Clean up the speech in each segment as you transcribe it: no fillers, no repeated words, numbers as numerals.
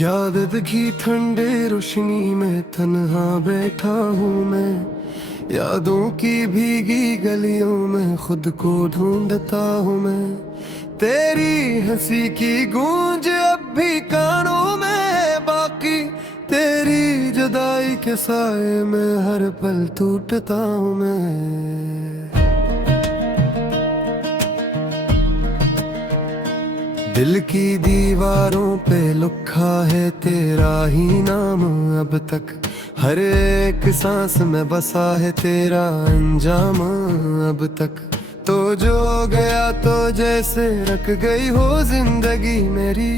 याद की ठंडे रोशनी में तन्हा बैठा हूँ मैं, यादों की भीगी गलियों में खुद को ढूंढता हूँ मैं। तेरी हंसी की गूंज अब भी कानों में है बाकी, तेरी जुदाई के साए में हर पल टूटता हूँ मैं। दिल की दीवारों पे लिखा है तेरा ही नाम अब तक, हर एक सांस में बसा है तेरा अंजाम अब तक। तो जो गया तो जैसे रख गई हो जिंदगी मेरी,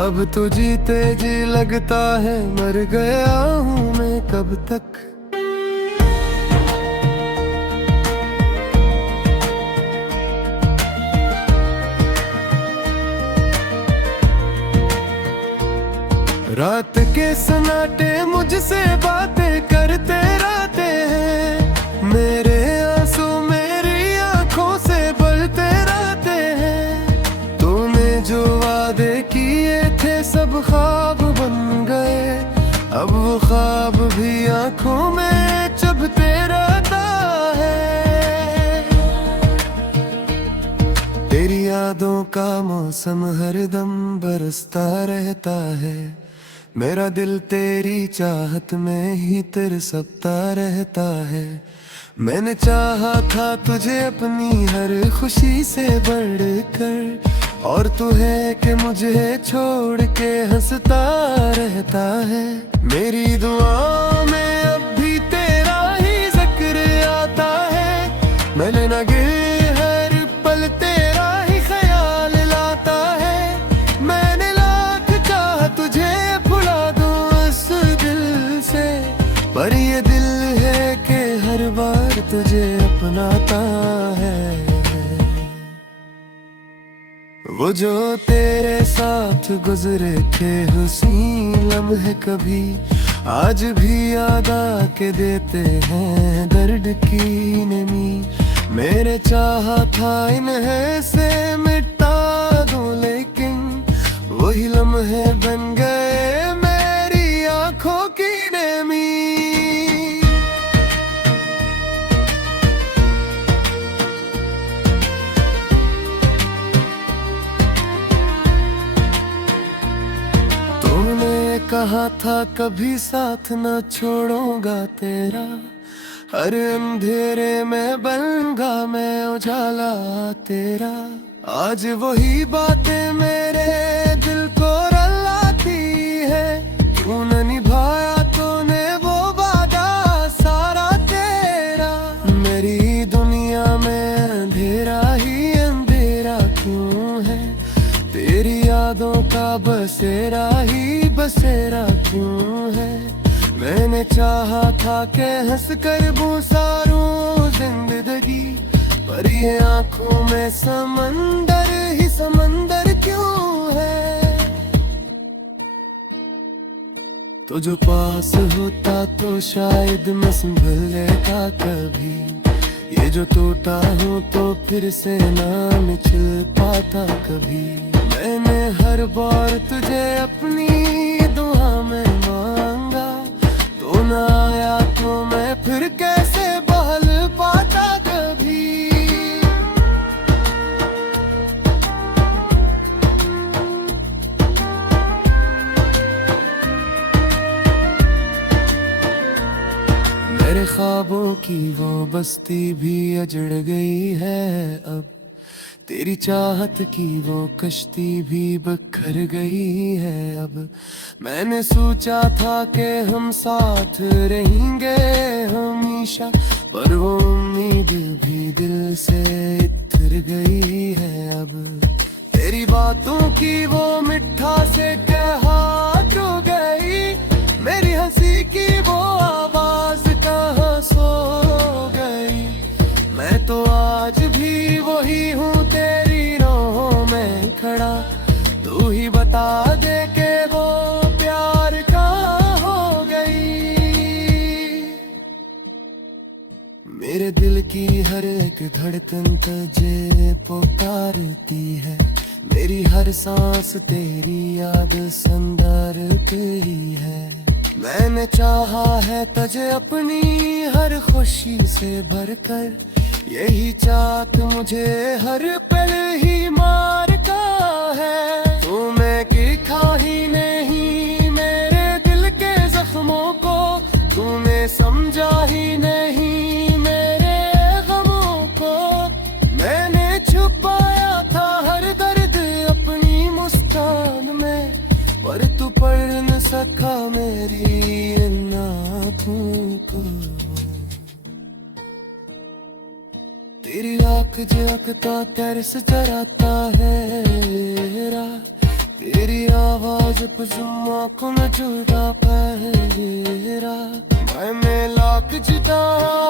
अब तो जीते जी लगता है मर गया हूँ मैं कब तक। रात के सन्नाटे मुझसे बातें करते रहते हैं, मेरे आंसू मेरी आंखों से बहते रहते हैं। तूने जो वादे किए थे सब ख्वाब बन गए, अब वो ख्वाब भी आंखों में चुभते रहता है। तेरी यादों का मौसम हरदम बरसता रहता है, मेरा दिल तेरी चाहत में ही तरसता रहता है। मैंने चाहा था तुझे अपनी हर खुशी से बढ़कर, और तू है कि मुझे छोड़ के हंसता रहता है। मेरी दुआओं में अब भी तेरा ही जिक्र आता है, मैंने न गिर हर पल तेरा ही ख्याल लाता है। मैंने लाख चाहा तुझे पर ये दिल है कि हर बार तुझे अपनाता है। वो जो तेरे साथ गुजरे थे हुस्न लम्हे कभी आज भी याद आके देते हैं दर्द की नमी। मेरे चाहा था इन्हें से मिटा दूं लेकिन वही लम्हे बन गए मेरी आंखों की नमी। कहा था कभी साथ न छोड़ूंगा तेरा, हर अंधेरे में बनूंगा मैं उजाला तेरा। आज वही बातें मेरे दिल को रुलाती है, क्यों न निभाया तूने वो वादा सारा तेरा। मेरी दुनिया में अंधेरा ही अंधेरा क्यों है, तेरी यादों का बसेरा ही बसेरा क्यों है। मैंने चाहा था कि हंस कर गुजारूं जिंदगी, पर ये आंखों में समंदर ही समंदर क्यों है। तो जो पास होता तो शायद मैं संभल लेता कभी, ये जो टूटा हूँ तो फिर से ना मिल पाता कभी। मैंने हर बार तुझे अपनी दुआ में मांगा, तो ना आया तो मैं फिर कैसे बहल पाता कभी। मेरे ख्वाबों की वो बस्ती भी अजड़ गई है अब, तेरी चाहत की वो कश्ती भी बखर गई है अब। मैंने सोचा था कि हम साथ रहेंगे हमेशा, पर वो उम्मीद भी दिल से इतर गई है अब। तेरी बातों की वो मिठास कहाँ खो गई, मेरी हंसी की वो आवाज कहाँ सो गई। मैं तो आज भी वही हूँ तेरी राहों में खड़ा, तू ही बता दे के वो प्यार कहाँ हो गई। मेरे दिल की हर एक धड़कन तुझे पुकारती है, मेरी हर हर सांस तेरी याद संदर ही है। मैंने चाहा है तुझे अपनी हर खुशी से भरकर, यही चाहत मुझे हर पल ही मारता है। तुम्हें की खाही नहीं मेरे दिल के जख्मों को, तूने समझा ही नहीं मेरे गमों को। मैंने छुपाया था हर दर्द अपनी मुस्कान में, पर तू पढ़ न सका मेरी इन आँखों को। तेरी आँख झलकता तरस जराता है रात, तेरी आवाज पर जुम्मा को न जुड़ा पहरा। मैं लाख जिता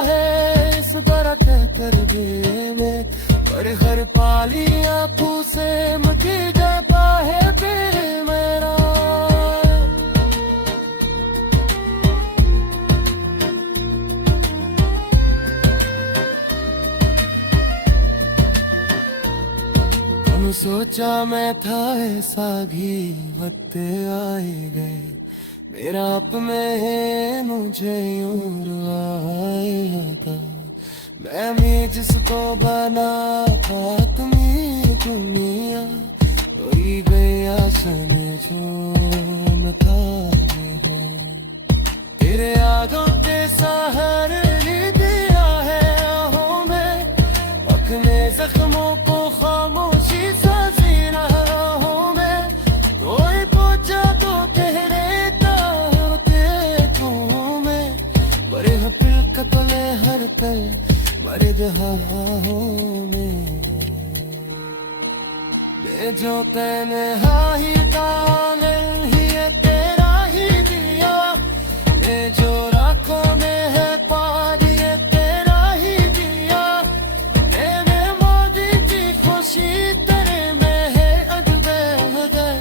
है इस तरह कह कर भी में, पर हर पाली आँखों से मुझे जाता है फिर मेरा। सोचा मैं था ऐसा भी वक्त आए गए, मेरा अप में है मुझे यूं रुआएगा। मैं भी जिसको बना था तुम्हें दुनिया, कोई गया सने जो न था तेरे यादों के सहारे दिया है आहों में, अपने जख्मों को खामोशी मर्द में ये जो तैने हाँ ही कामिल ही है तेरा ही दिया, ये जो राखों में है पानी है तेरा ही दिया। तेरे मोदी की खुशी तेरे में है अदबे गए,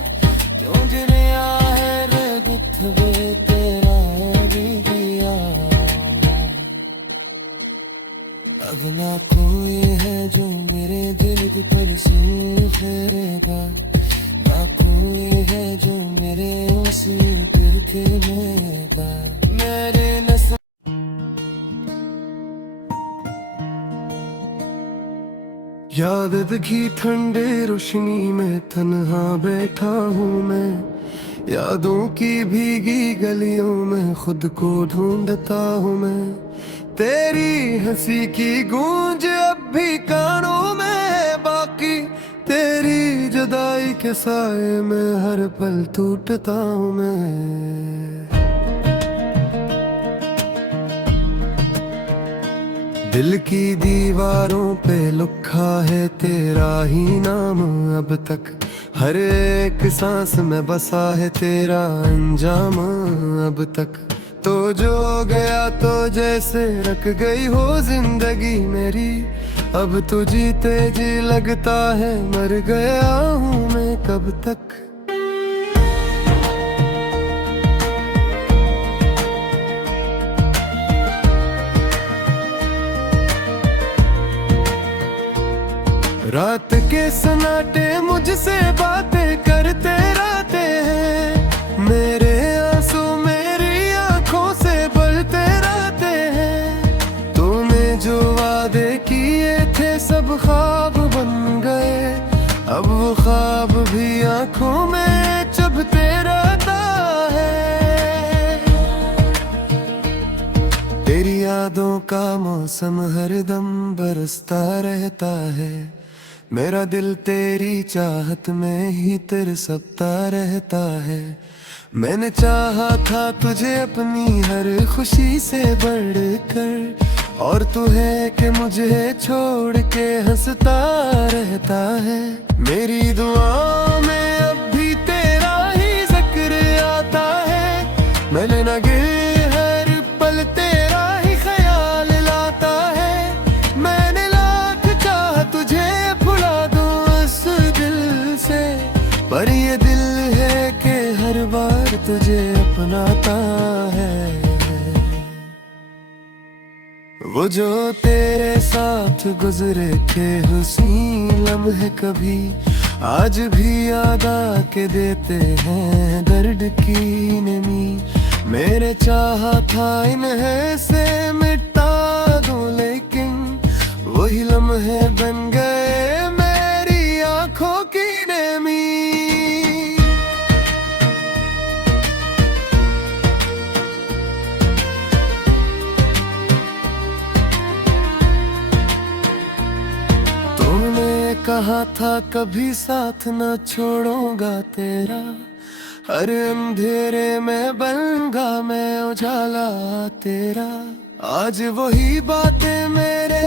क्यों गिरिया है रे गुथबे तेरा भी दिया। अब ना कोई है जो मेरे दिल की परछाई फेरेगा, ना कोई है जो मेरे उसी दिल के लेगा। मेरे नस्ल याद की ठंडे रोशनी में तन्हा बैठा हूँ मैं, यादों की भीगी गलियों में खुद को ढूंढता हूँ मैं। तेरी हंसी की गूंज अब भी कानों में है बाकी, तेरी जुदाई के साए में हर पल टूटता हूँ मैं। दिल की दीवारों पे लिखा है तेरा ही नाम अब तक, हर एक सांस में बसा है तेरा अंजाम अब तक। तो जो गया तो जैसे रख गई हो जिंदगी मेरी, अब तो जीते जी लगता है मर गया हूँ मैं कब तक। रात के सन्नाटे मुझसे बातें करते रहते हैं, मेरे आंसू मेरी आंखों से बहते रहते हैं। तूने जो वादे किए थे सब ख्वाब बन गए, अब वो ख्वाब भी आंखों में चुभते रहता है। तेरी यादों का मौसम हरदम बरसता रहता है, मेरा दिल तेरी चाहत में ही तरसता रहता है। मैंने चाहा था तुझे अपनी हर खुशी से बढ़कर, और तू है कि मुझे छोड़ के हंसता रहता है। मेरी दुआओं में अब भी तेरा ही जिक्र आता है, मैंने न गिर हर पल तेरा ही ख्याल लाता है। मैंने लाख चाहा तुझे पर ये दिल है कि हर बार तुझे अपनाता है। वो जो तेरे साथ गुजरे थे हुस्न लम्हे कभी आज भी याद आके देते हैं दर्द की नमी। मेरे चाहा था इन्हें से मिटा दूं, लेकिन वही लम्हे बन गए मेरी आंखों की नमी। तूने कहा था कभी साथ न छोड़ूंगा तेरा, हर अंधेरे में बनूंगा मैं उजाला तेरा। आज वही बातें मेरे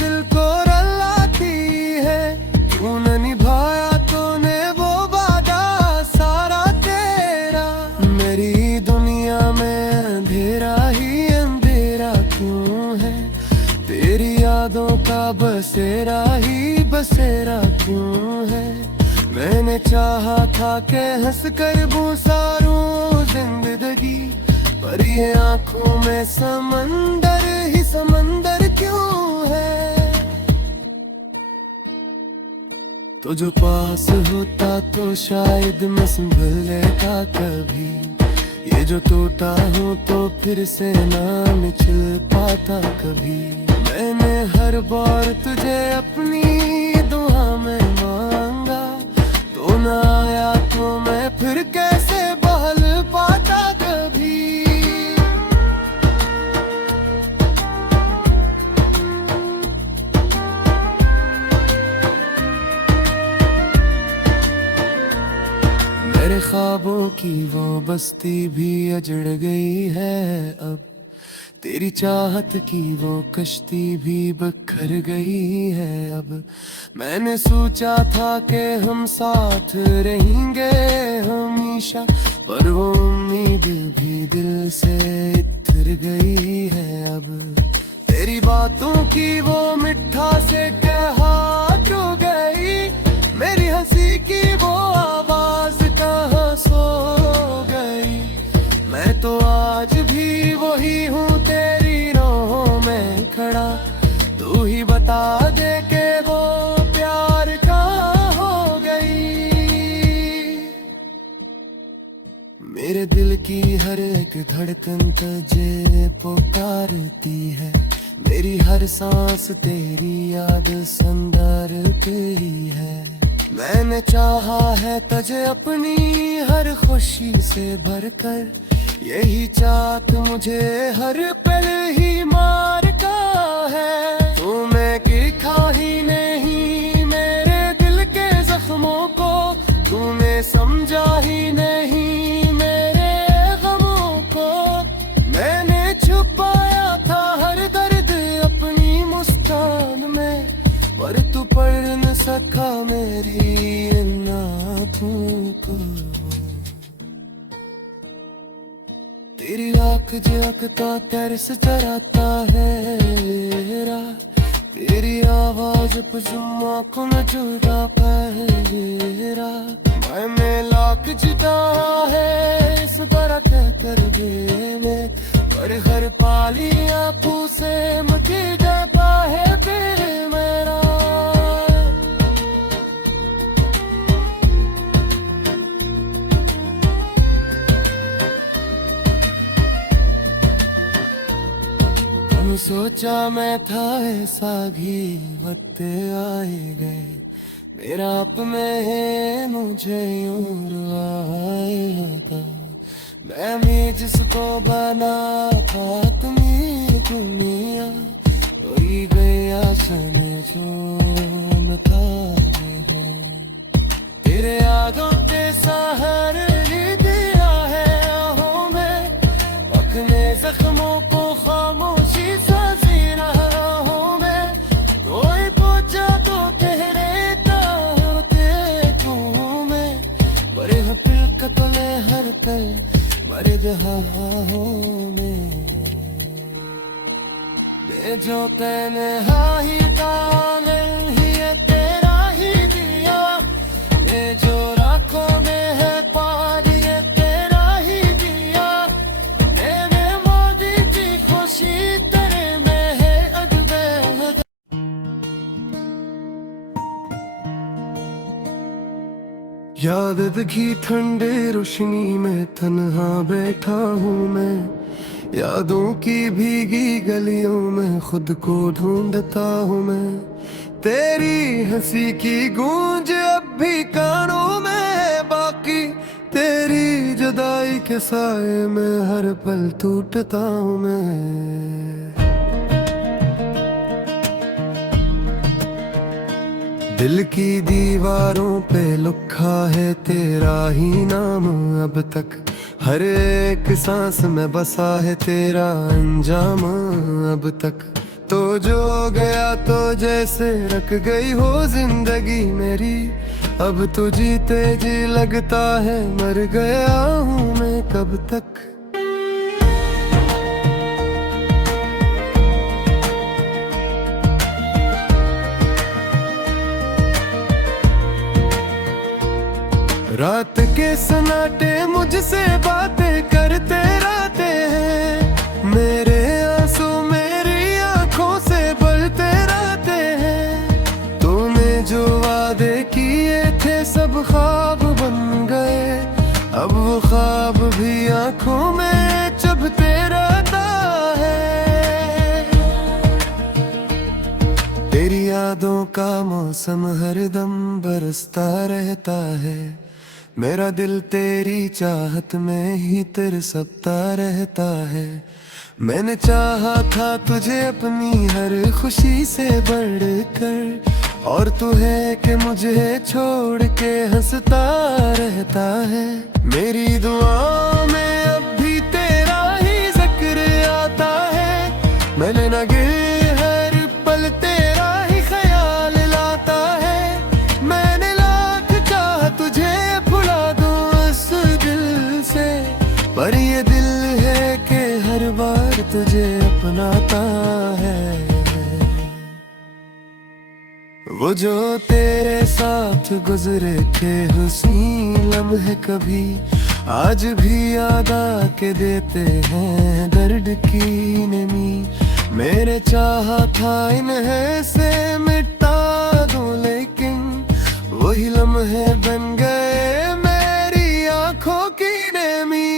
दिल को रुलाती है, तूने निभाया तूने वो वादा सारा तेरा। मेरी दुनिया में अंधेरा ही अंधेरा क्यों है, तेरी यादों का बसेरा ही बसेरा क्यों है। मैंने चाहा था कि हंस कर बुसारूं जिंदगी, पर ये आंखों में समंदर ही समंदर क्यों है। तो जो पास होता तो शायद मैं संभल लेता कभी, ये जो टूटा हूँ तो फिर से ना मिल पाता कभी। मैंने हर बार तुझे अपनी दुआ में मांगा, तो ना आया तो मैं फिर कैसे बहल पाता कभी। मेरे ख्वाबों की वो बस्ती भी अजड़ गई है अब, तेरी चाहत की वो कश्ती भी बिखर गई है अब। मैंने सोचा था कि हम साथ रहेंगे हमेशा, पर वो उम्मीद भी दिल से इतर गई है अब। तेरी बातों की वो मिठास कहाँ खो गई, मेरी हंसी की वो आवाज कहाँ सो गई। मैं तो आज भी वही हूँ तेरी राहों में खड़ा, तू ही बता दे के वो प्यार कहाँ हो गई। मेरे दिल की हर एक धड़कन तुझे पुकारती है, मेरी हर सांस तेरी याद संदारती है। मैंने चाहा है तुझे अपनी हर खुशी से भरकर, यही चाहत मुझे हर पल ही मारता है। तूने दिखा ही नहीं मेरे दिल के जख्मों को, तूने समझा ही नहीं मेरे गमों को। मैंने छुपाया था हर दर्द अपनी मुस्कान में, पर तू पढ़ न सका मेरी इन आँखों को। तेरी आँख झलकता तरस जराता है रात, तेरी आवाज पे जुम आँखों में जुड़ा पहरा। मैंने लाख जुदा है इस बार कह कर में, पर हर पाली आँखों से मुझे जाता है फिर मेरा। सोचा मैं था ऐसा भी वक्त आए गए, मेरा आप में है मुझे यूं रुआएगा। मैं भी जिसको बना था तुम्हें दुनिया, कोई गया सन जो बता है। तेरे यादों के सहारे दिया है आहों में, अपने जख्मों को खामोशी साजी राहों में। कोई पूछा तो कह रहता होते तू में, बड़े हफिल कतले हर पल बड़े जहां में। ये जो तेने ही दामन ही है तेरा ही दिया, ये जो राखों में है पानी है तेरा ही दिया। मेरे मोदी की खुशी तेरे में है अजबे। याद की ठंडे रोशनी में तन्हा बैठा हूँ मैं, यादों की भीगी गलियों में खुद को ढूंढता हूँ मैं। तेरी हंसी की गूंज अब भी कानों में है बाकी, तेरी जुदाई के साए में हर पल टूटता हूँ मैं। दिल की दीवारों पे लिखा है तेरा ही नाम अब तक, हर एक सांस में बसा है तेरा अंजाम अब तक। तो जो गया तो जैसे रख गई हो जिंदगी मेरी, अब तो जीते जी लगता है मर गया हूँ मैं कब तक। रात के सन्नाटे मुझसे बातें करते रहते हैं, मेरे आंसू मेरी आंखों से बहते रहते हैं। तूने जो वादे किए थे सब ख्वाब बन गए, अब वो ख्वाब भी आंखों में चुभते रहता है। तेरी यादों का मौसम हरदम बरसता रहता है, मेरा दिल तेरी चाहत में ही तरसता रहता है। मैंने चाहा था तुझे अपनी हर खुशी से बढ़कर, और तू है कि मुझे छोड़ के हंसता रहता है। मेरी दुआ में अब भी तेरा ही जिक्र आता है, मैंने न गिर हर पल तेरा ही ख्याल लाता है। मैंने लाख चाह तुझे पर ये दिल है कि हर बार तुझे अपनाता है। वो जो तेरे साथ गुजरे थे हुस्न लम्हे कभी आज भी याद आके देते हैं दर्द की नमी। मेरे चाहा था इन्हें से मिटा दूं लेकिन वही लम्हे बन गए मेरी आंखों की नमी।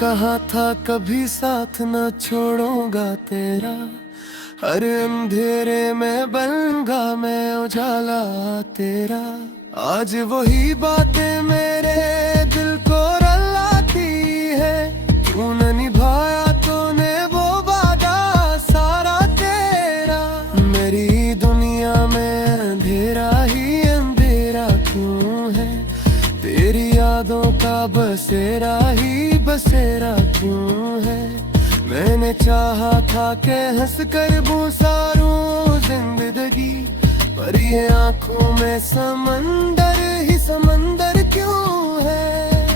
कहा था कभी साथ न छोड़ूंगा तेरा, हर अंधेरे में बनूंगा मैं उजाला तेरा। आज वही बातें मेरे दिल को रुलाती है, तूने निभाया तूने वो वादा सारा तेरा। मेरी दुनिया में अंधेरा ही अंधेरा क्यों है, तेरी यादों का बसेरा ही बसेरा क्यों है। मैंने चाहा था कि हंस कर बुसारूं जिंदगी, पर ये आंखों में समंदर ही समंदर क्यों है।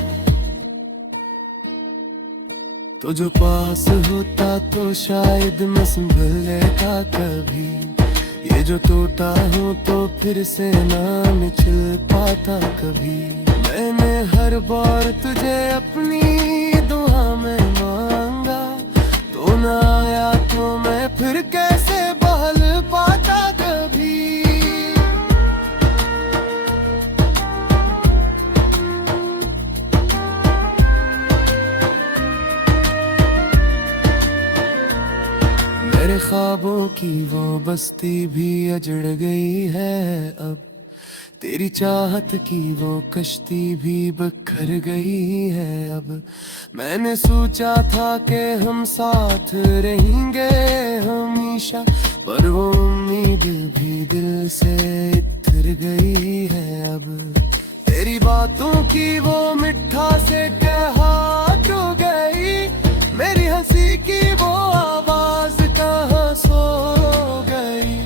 तो जो पास होता तो शायद मैं संभल लेता कभी, ये जो टूटा हूँ तो फिर से ना मिल पाता कभी। मैंने हर बार तुझे अपनी दुआ में मांगा, तो ना आया तो मैं फिर कैसे बहल पाता कभी। मेरे ख्वाबों की वो बस्ती भी अजड़ गई है अब, तेरी चाहत की वो कश्ती भी बिखर गई है अब। मैंने सोचा था कि हम साथ रहेंगे हमेशा, पर वो उम्मीद भी दिल से इतर गई है अब। तेरी बातों की वो मिठास कहाँ खो गई, मेरी हंसी की वो आवाज कहाँ सो गई।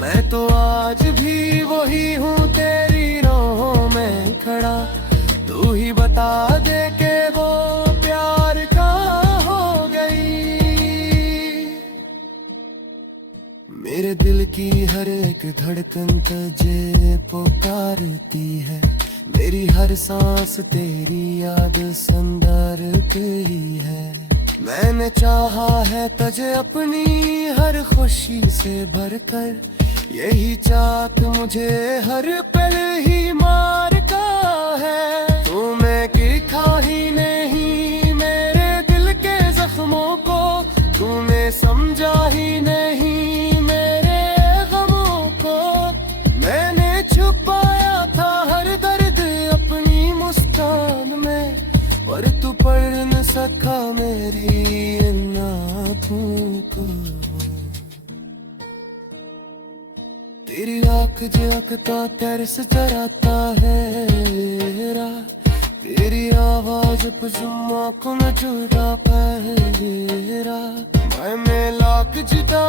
मैं तो आज भी वही हूँ तेरी राहों में खड़ा, तू ही बता दे के वो प्यार कहाँ हो गई। मेरे दिल की हर एक धड़कन तुझे पुकारती है, मेरी हर सांस तेरी याद संदा भर गई है। मैंने चाहा है तुझे अपनी हर खुशी से भरकर, यही चाहत मुझे हर पल ही मार का है। तुम्हें की खाही नहीं मेरे दिल के जख्मों को, तूने समझा ही नहीं मेरे गमों को। मैंने छुपाया था हर दर्द अपनी मुस्कान में, पर तू पढ़ न सका मेरी इन आँखों को। तेरी आँख झलकता तरस जराता है रात, तेरी आवाज पे जुम्मा को न जुड़ा पहरा। मैं में लाख जुदा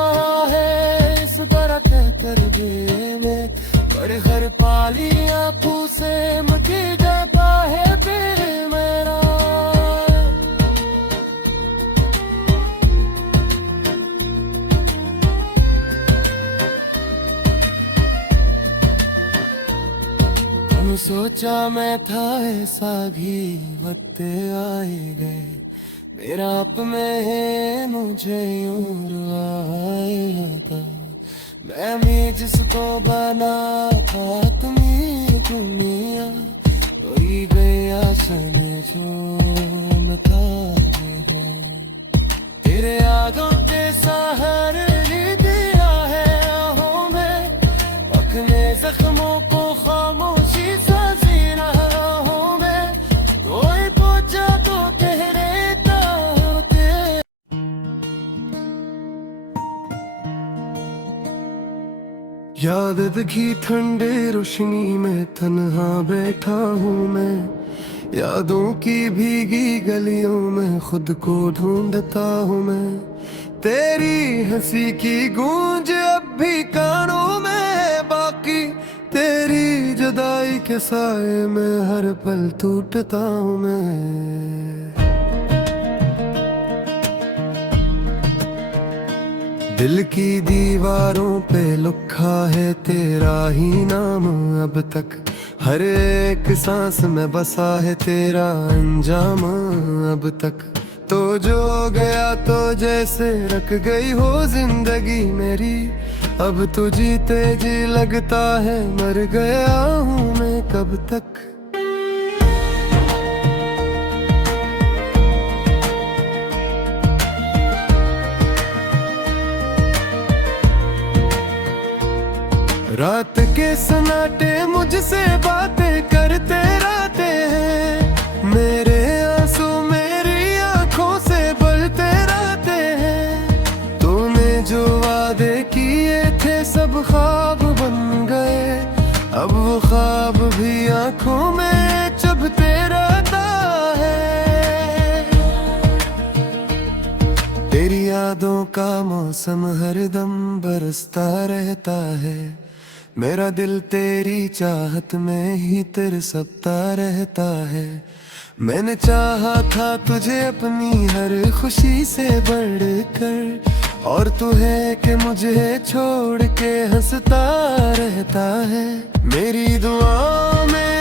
है इस तरह कह कर भी मैं, पर हर पाली आँखों से मुझे जाता है फिर मेरा। सोचा मैं था ऐसा भी वक्त आए गए, मेरा आप में है मुझे यूं रुआया था। मैं भी जिसको बना था तुम्हें दुनिया, कोई गया सन जो बता है। तेरे यादों के सहारे दिया है आहों में, अपने जख्मों को खामोशी याद की ठंडे रोशनी में तन्हा बैठा हूँ मैं, यादों की भीगी गलियों में खुद को ढूंढता हूँ मैं। तेरी हंसी की गूंज अब भी कानों में है बाकी, तेरी जुदाई के साए में हर पल टूटता हूँ मैं। दिल की दीवारों पे लिखा है तेरा ही नाम अब तक, हर एक सांस में बसा है तेरा अंजाम अब तक। तो जो गया तो जैसे रख गई हो जिंदगी मेरी, अब तो जीते जी लगता है मर गया हूँ मैं कब तक। रात के सन्नाटे मुझसे बातें करते रहते हैं, मेरे आंसू मेरी आंखों से बहते रहते हैं। तूने जो वादे किए थे सब ख्वाब बन गए, अब वो ख्वाब भी आंखों में चुभते रहता है। तेरी यादों का मौसम हरदम बरसता रहता है, मेरा दिल तेरी चाहत में ही तरसता रहता है। मैंने चाहा था तुझे अपनी हर खुशी से बढ़कर, और तू है कि मुझे छोड़ के हंसता रहता है। मेरी दुआ में